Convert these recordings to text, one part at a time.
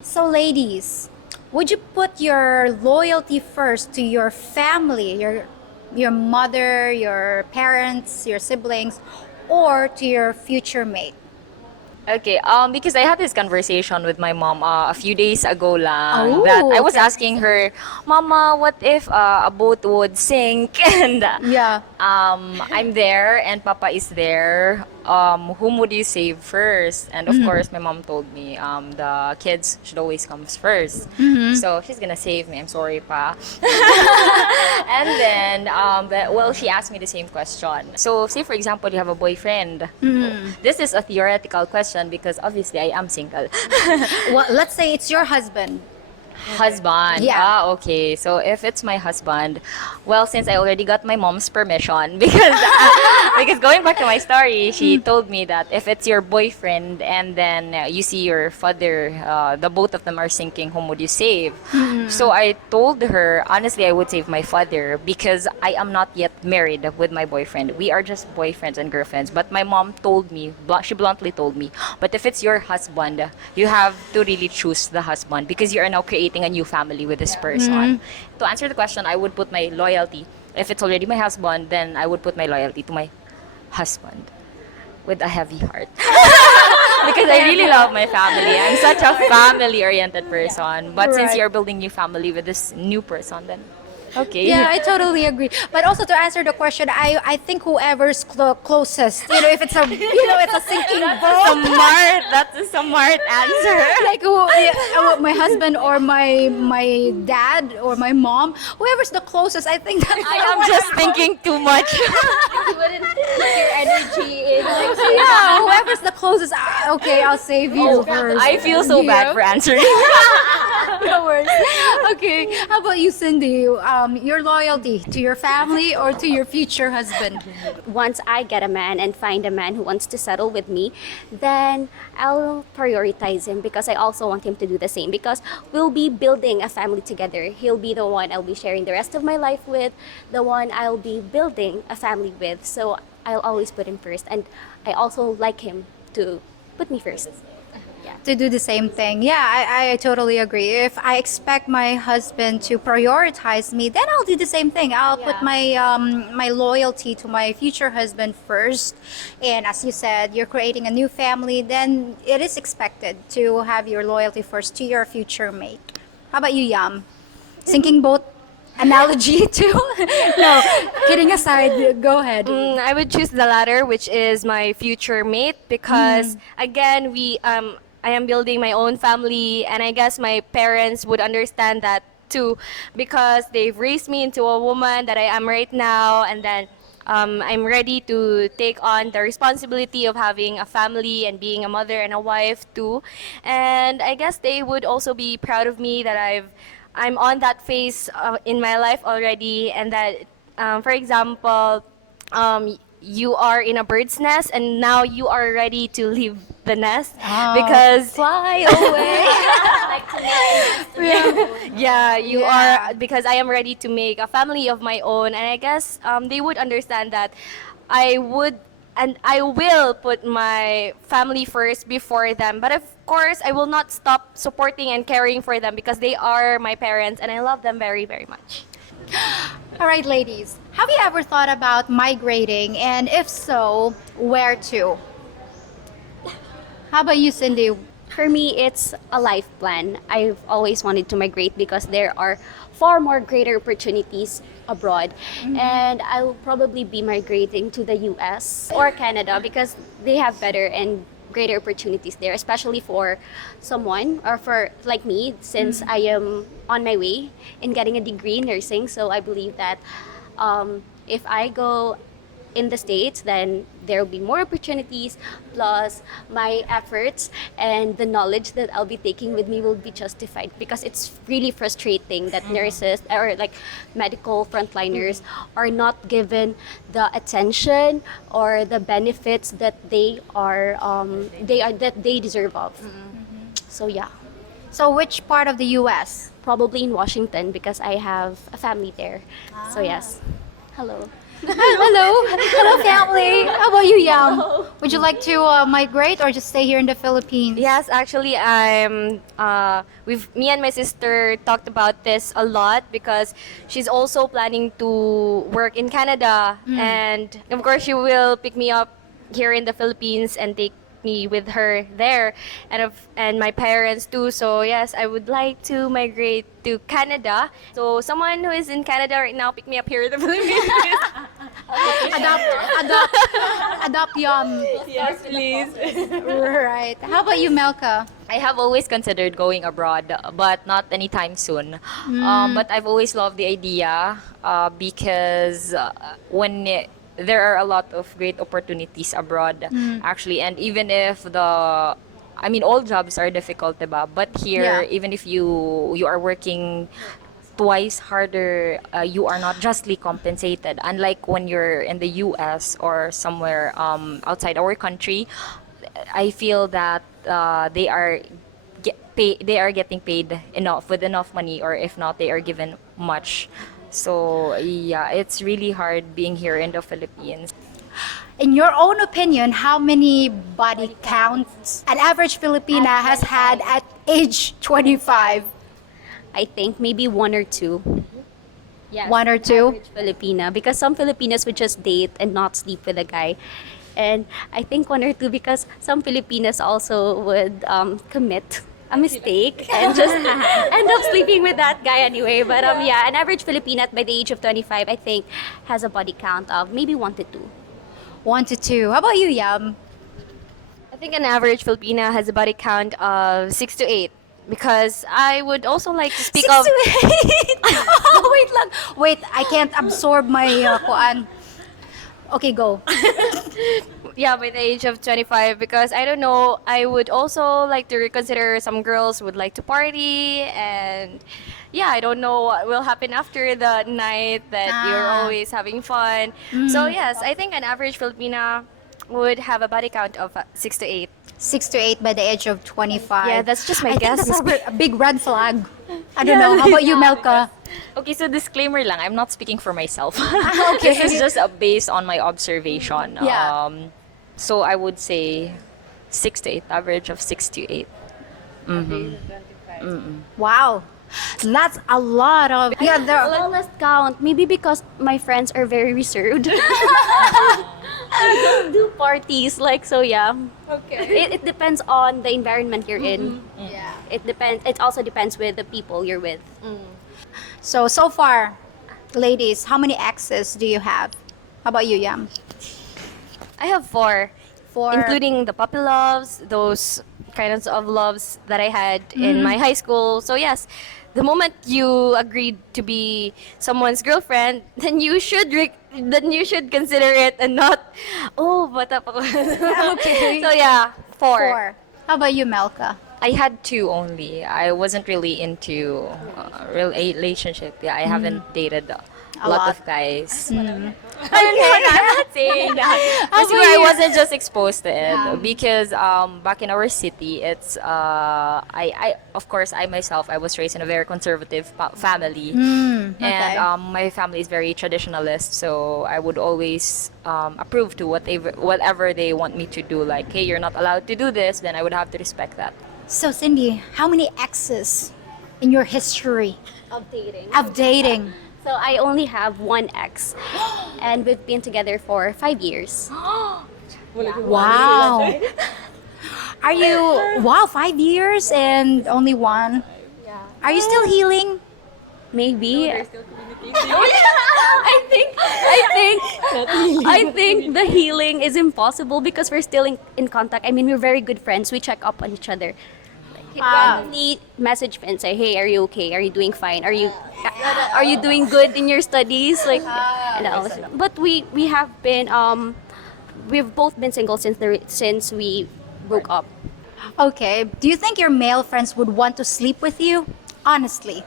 So, ladies, would you put your loyalty first to your family, your mother, your parents, your siblings, or to your future mate? Okay, because I had this conversation with my mom a few days ago lang that I Oh, was okay. asking her, Mama, what if a boat would sink and Yeah. I'm there and Papa is there? Whom would you save first? And of course, my mom told me the kids should always comes first. So she's gonna save me. I'm sorry, Pa. And then, well, she asked me the same question. So, say for example, you have a boyfriend. This is a theoretical question because obviously I am single. Well, let's say it's your husband. Husband. Yeah. Ah, okay. So if it's my husband, well, since I already got my mom's permission, because going back to my story, she told me that if it's your boyfriend and then you see your father, the both of them are sinking, whom would you save? So I told her, honestly, I would save my father because I am not yet married with my boyfriend. We are just boyfriends and girlfriends. But my mom told me, she bluntly told me, but if it's your husband, you have to really choose the husband because you are now creating a new family with this person. To answer the question, I would put my loyalty. If it's already my husband, then I would put my loyalty to my husband with a heavy heart. Because I really love my family. I'm such a family-oriented person. But since Right. you're building new family with this new person, then okay. Yeah, I totally agree. But also to answer the question, I think whoever's closest, if it's a it's a sinking boat, Smart. That's a smart answer. like my husband or my dad or my mom, whoever's the closest, I think that's I am just thinking too much. You wouldn't put your energy in like yeah, whoever's the closest. Okay, I'll save you first. I feel so bad for answering. No worries. Okay, how about you, Cindy? Your loyalty to your family or to your future husband? once I get a man and find a man who wants to settle with me, then I'll prioritize him because I also want him to do the same because we'll be building a family together. He'll be the one I'll be sharing the rest of my life with, the one I'll be building a family with. So I'll always put him first and I also like him to put me first. To do the same thing. Yeah, I totally agree. If I expect my husband to prioritize me, then I'll do the same thing. I'll put my loyalty to my future husband first. And as you said, you're creating a new family, then it is expected to have your loyalty first to your future mate. How about you, Yam? Sinking boat analogy too? No, kidding aside, go ahead. I would choose the latter, which is my future mate, because again, I am building my own family, and I guess my parents would understand that too, because they've raised me into a woman that I am right now, and then I'm ready to take on the responsibility of having a family and being a mother and a wife too. And I guess they would also be proud of me that I'm on that phase in my life already, and that, for example, you are in a bird's nest, and now you are ready to leave the nest because Fly away. yeah, you Yeah. are, because I am ready to make a family of my own, and I guess they would understand that I would and I will put my family first before them. But of course, I will not stop supporting and caring for them because they are my parents and I love them very, very much. All right, ladies, have you ever thought about migrating? And if so, where to? How about you, Cindy? For me, it's a life plan. I've always wanted to migrate because there are far more greater opportunities abroad. And I'll probably be migrating to the US or Canada because they have better and greater opportunities there, especially for someone or for like me, since I am on my way in getting a degree in nursing. So I believe that if I go in the States, then there will be more opportunities, plus my efforts and the knowledge that I'll be taking with me will be justified because it's really frustrating that nurses or like medical frontliners are not given the attention or the benefits that they deserve of. So yeah, So, which part of the US? probably in Washington because I have a family there. So yes. Hello. Hello, family. How about you, Yam? Would you like to migrate or just stay here in the Philippines? Yes, actually, me and my sister talked about this a lot because she's also planning to work in Canada, and of course, she will pick me up here in the Philippines and take me with her there, and my parents too. So yes, I would like to migrate to Canada. So someone who is in Canada right now, pick me up here in the Philippines. Adopt, adopt, adopt Yam. Yes, please. Right. How about you, Melka? I have always considered going abroad, but not anytime soon. But I've always loved the idea because there are a lot of great opportunities abroad, actually, and even if all jobs are difficult, diba? But here, Yeah. even if you are working twice harder, you are not justly compensated. Unlike when you're in the U.S. or somewhere outside our country, I feel that they are getting paid enough with enough money, or if not, they are given much. So yeah, it's really hard being here in the Philippines. In your own opinion, how many body counts an average Filipina has had at age 25? I think maybe one or two. Yes, One or two? average Filipina, because some Filipinas would just date and not sleep with a guy. And I think one or two because some Filipinas also would commit a mistake and just end up sleeping with that guy anyway. But yeah, an average Filipina by the age of 25, I think, has a body count of maybe one to two. 1 to 2. How about you, Yam? I think an average Filipina has a body count of 6 to 8 because I would also like to speak 6 of to 8? Oh, wait lang. Wait, I can't absorb my kuan. Okay, go. yeah, by the age of 25 because I don't know, I would also like to reconsider some girls would like to party and yeah, I don't know what will happen after the night that you're Ah. always having fun. So yes, I think an average Filipina would have a body count of 6 to 8. 6 to 8 by the age of 25. Yeah, that's just my I guess. think that's a big red flag. I don't know. How about you, Melka? Okay, so disclaimer lang, I'm not speaking for myself. Okay. This is just based on my observation. Yeah. So I would say 6 to 8, average of 6 to 8. Wow. That's a lot of. Yeah, there. Well, let's count. Maybe because my friends are very reserved. We don't do parties like so. Yeah. Okay. It depends on the environment you're in. Yeah. It depends. It also depends with the people you're with. So far, ladies, how many exes do you have? How about you, Yam? I have 4. 4. Including the puppy loves, those kinds of loves that I had in my high school. So yes, the moment you agreed to be someone's girlfriend, then you should consider it and not bata pa ko. Okay. So yeah, 4. 4. How about you, Melka? I had 2 only. I wasn't really into real relationship. Yeah, I haven't dated a lot of guys. I'm not saying that. But siguro I wasn't just exposed to it because back in our city, it's I of course I myself I was raised in a very conservative family, and my family is very traditionalist. So I would always approve to whatever they want me to do. Like, hey, you're not allowed to do this, then I would have to respect that. So, Cindy, how many exes in your history Of dating. of dating? So I only have one ex, and we've been together for 5 years. Wow. Are you, wow, 5 years and only one? Yeah. Are you still healing? Maybe. I think the healing is impossible because we're still in contact. I mean, we're very good friends. We check up on each other. Randomly message and say, "Hey, are you okay? Are you doing fine? Are you doing good in your studies?" Like, and all. But we have been we've both been single since we broke up. Okay. Do you think your male friends would want to sleep with you? Honestly.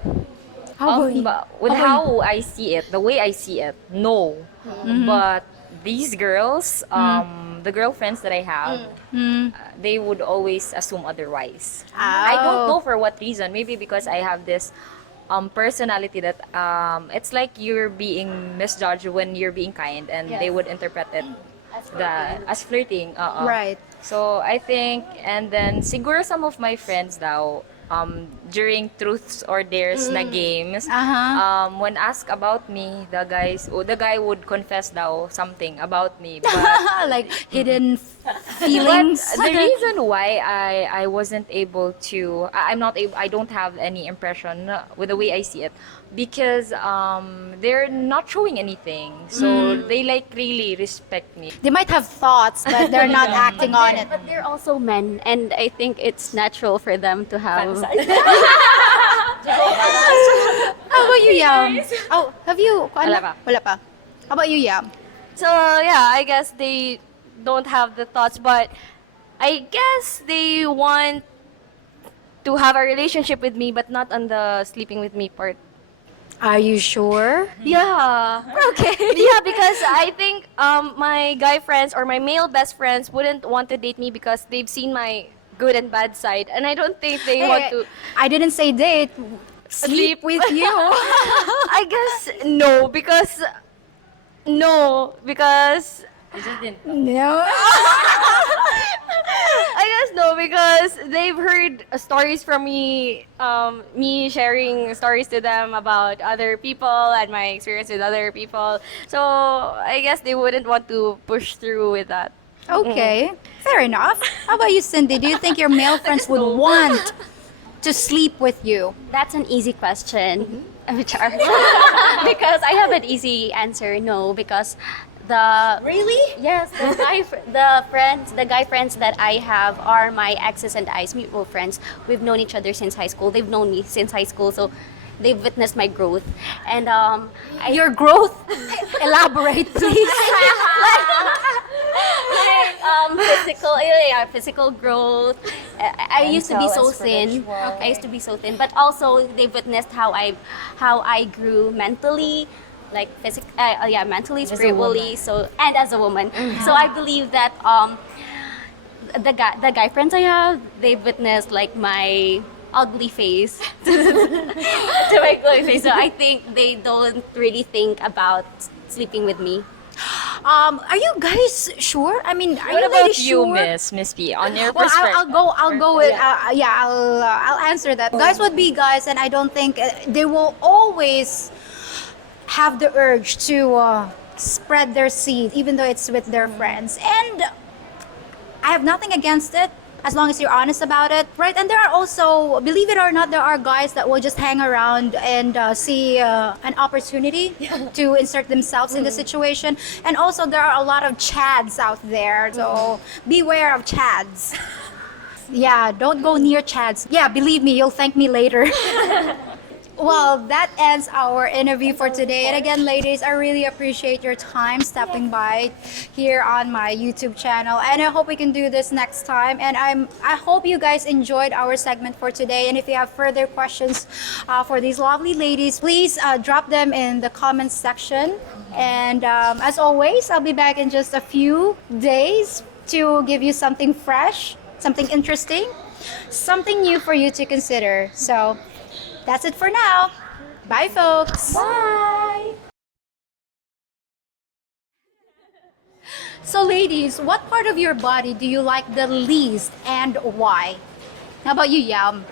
How about you? But with how I see it, the way I see it, no. But these girls, the girlfriends that I have, they would always assume otherwise. I don't know for what reason. Maybe because I have this personality that it's like you're being misjudged when you're being kind, and they would interpret it as flirting. Right. So I think, and then siguro some of my friends daw, during truths or dares na games, when asked about me, the guy would confess daw something about me. But Like hidden feelings. the reason why I wasn't able to, I'm not able, I don't have any impression with the way I see it, because they're not showing anything, so they like really respect me. They might have thoughts, but they're not acting on it. But they're also men, and I think it's natural for them to have. How about you, Yam? Oh, have you? Wala pa. Wala pa. How about you, Yam? So yeah, I guess they don't have the thoughts, but I guess they want to have a relationship with me, but not on the sleeping with me part. Are you sure? Yeah. Okay. Yeah, because I think my guy friends or my male best friends wouldn't want to date me because they've seen my good and bad side, and I don't think they want to I didn't say date. Sleep with you. I guess no, because I just didn't. No. I guess no, because they've heard stories from me, me sharing stories to them about other people and my experience with other people. So I guess they wouldn't want to push through with that. Okay, fair enough. How about you, Cindy? Do you think your male friends would want to sleep with you? That's an easy question, Char. Because I have an easy answer. No, because Really? yes, the guy friends that I have are my exes and I's mutual friends. We've known each other since high school. They've known me since high school, so they've witnessed my growth. And Your growth? Elaborate, please. physical growth. I used to be so thin. I used to be so thin, but also they've witnessed how I grew mentally, like mentally, spiritually, so and as a woman. So I believe that the guy friends I have, they've witnessed like my ugly face to my ugly face. So I think they don't really think about sleeping with me. Are you guys sure? I mean, are What you about ladies you, sure? Miss P? On your Well, perspective. I'll go with I'll answer that. Guys would be guys, and I don't think they will always have the urge to spread their seed, even though it's with their friends. And I have nothing against it, as long as you're honest about it, right? And there are also, believe it or not, there are guys that will just hang around and see an opportunity to insert themselves in the situation. And also, there are a lot of chads out there, so beware of chads. Yeah, don't go near chads. Yeah, believe me, you'll thank me later. Well, that ends our interview for today. And again, ladies, I really appreciate your time stepping by here on my YouTube channel. And I hope we can do this next time. And I hope you guys enjoyed our segment for today. And if you have further questions for these lovely ladies, please drop them in the comments section. And as always, I'll be back in just a few days to give you something fresh, something interesting, something new for you to consider. So that's it for now. Bye, folks. Bye. So, ladies, what part of your body do you like the least and why? How about you, Yam?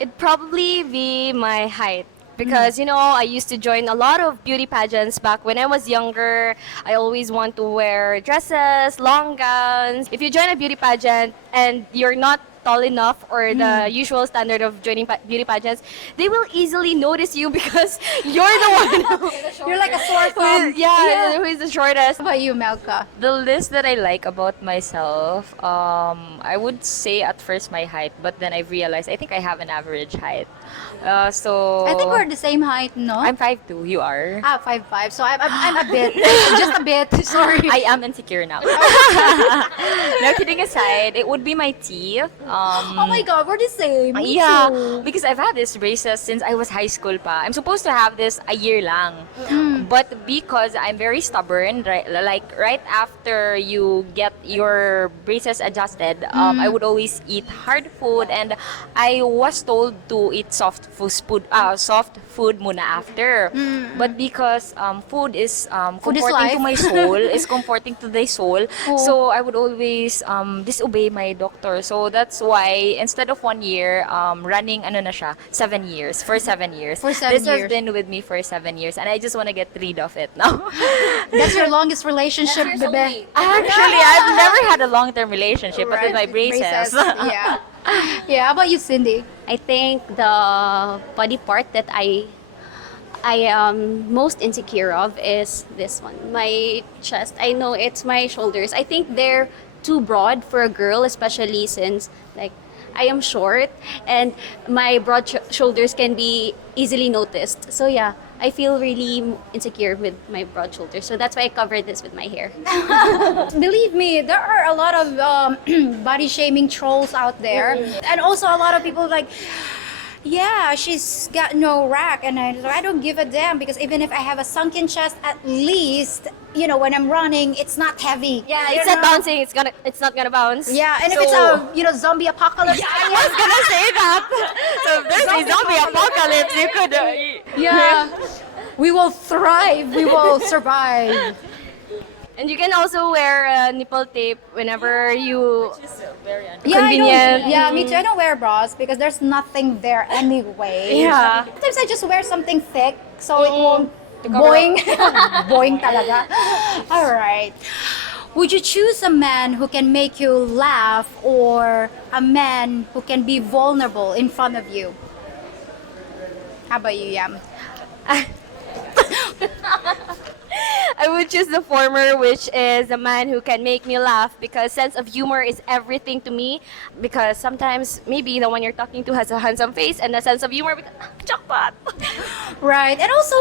It'd probably be my height. Because, I used to join a lot of beauty pageants back when I was younger. I always want to wear dresses, long gowns. If you join a beauty pageant and you're not tall enough or the usual standard of joining beauty pageants, they will easily notice you because you're the one You're like a sore thumb. who is the shortest. How about you, Melka? The list that I like about myself, I would say at first my height, but then I realized I think I have an average height. So I think we're the same height, no? I'm 5'2", you are. 5'5", so I'm a bit, just a bit. Sorry. I am insecure now. No, kidding aside, it would be my teeth. Oh my God, we're the same. Me Yeah, too. because I've had this braces since I was high school pa. I'm supposed to have this a year lang. But because I'm very stubborn, right, like right after you get your braces adjusted, I would always eat hard food, and I was told to eat soft food muna after. But because food is Food is comforting to life. my soul, is comforting to the soul, Oh. so I would always disobey my doctor. So that's why instead of 1 year, running ano na siya, 7 years, for 7 years. For 7 This years. has been with me for 7 years, and I just want to get rid of it now. That's your longest relationship, bebe. Actually, I've never had a long-term relationship, but with my braces. Yeah. Yeah, how about you, Cindy? I think the body part that I am most insecure of is this one, my chest. I know it's my shoulders. I think they're too broad for a girl, especially since like I am short and my broad shoulders can be easily noticed. So yeah, I feel really insecure with my broad shoulders. So that's why I covered this with my hair. Believe me, there are a lot of body shaming trolls out there, and also a lot of people like, yeah, she's got no rack, and I don't give a damn, because even if I have a sunken chest, at least when I'm running, it's not heavy. Yeah, You it's not know? bouncing. It's not gonna bounce. Yeah, and if So- it's a zombie apocalypse, I was gonna say that. So if there's a zombie apocalypse, you could. yeah, we will thrive. We will survive. And you can also wear nipple tape whenever you. Yeah, Convenient. Yeah, me too. I don't wear bras because there's nothing there anyway. Yeah. Sometimes I just wear something thick so it won't boing. Boing talaga. All right. Would you choose a man who can make you laugh or a man who can be vulnerable in front of you? How about you, Yam? I would choose the former, which is a man who can make me laugh, because sense of humor is everything to me. Because sometimes maybe the one you're talking to has a handsome face and a sense of humor. Because, jackpot. Right. And also,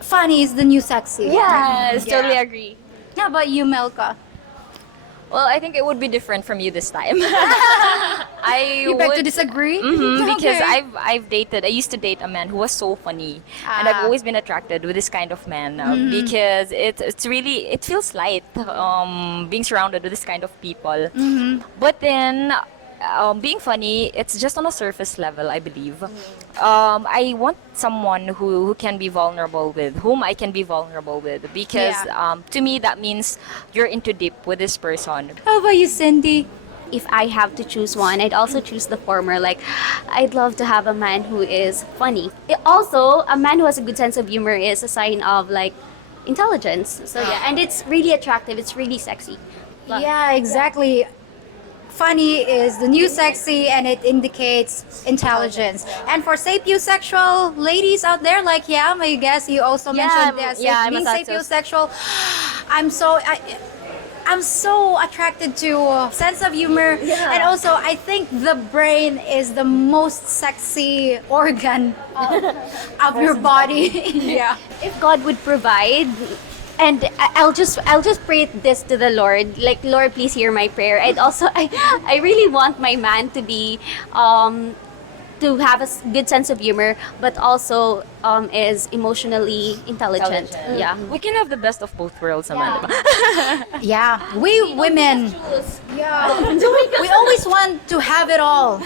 funny is the new sexy. Yes, Yeah. totally agree. How about you, Melka? Well, I think it would be different from you this time. I You beg would to disagree? because Okay. I used to date a man who was so funny, and I've Ah. always been attracted with this kind of man because it feels light being surrounded with this kind of people. But then. Being funny, it's just on a surface level, I believe. I want someone who can be vulnerable with, whom I can be vulnerable with, because Yeah. to me that means you're into deep with this person. How about you, Cindy? If I have to choose one, I'd also choose the former. Like, I'd love to have a man who is funny. Also, a man who has a good sense of humor is a sign of like intelligence. So yeah, and it's really attractive. It's really sexy. But- Yeah, exactly. Funny is the new sexy, and it indicates intelligence. And for sapiosexual ladies out there, like Yam, I guess you also mentioned I'm a being sapios. sapiosexual. I'm so attracted to sense of humor, and also I think the brain is the most sexy organ of your body. Yeah. If God would provide, and I'll just pray this to the Lord, like, Lord, please hear my prayer. And also I really want my man to be to have a good sense of humor, but also is emotionally intelligent. Yeah. We can have the best of both worlds, naman, diba? Yeah, we women. Yeah. We always want to have it all.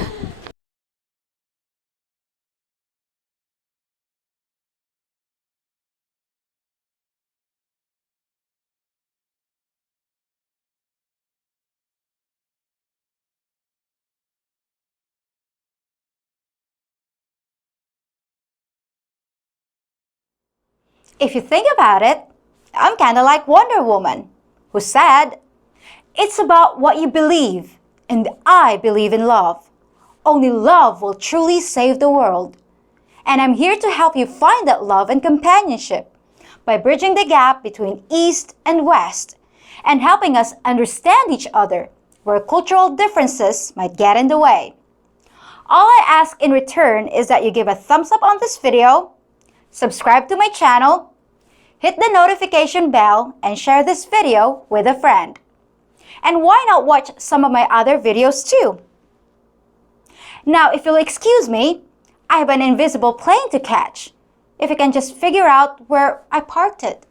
If you think about it, I'm kind of like Wonder Woman, who said, "It's about what you believe, and I believe in love. Only love will truly save the world." And I'm here to help you find that love and companionship by bridging the gap between East and West and helping us understand each other where cultural differences might get in the way. All I ask in return is that you give a thumbs up on this video, subscribe to my channel, hit the notification bell, and share this video with a friend. And why not watch some of my other videos too? Now, if you'll excuse me, I have an invisible plane to catch. If I can just figure out where I parked it.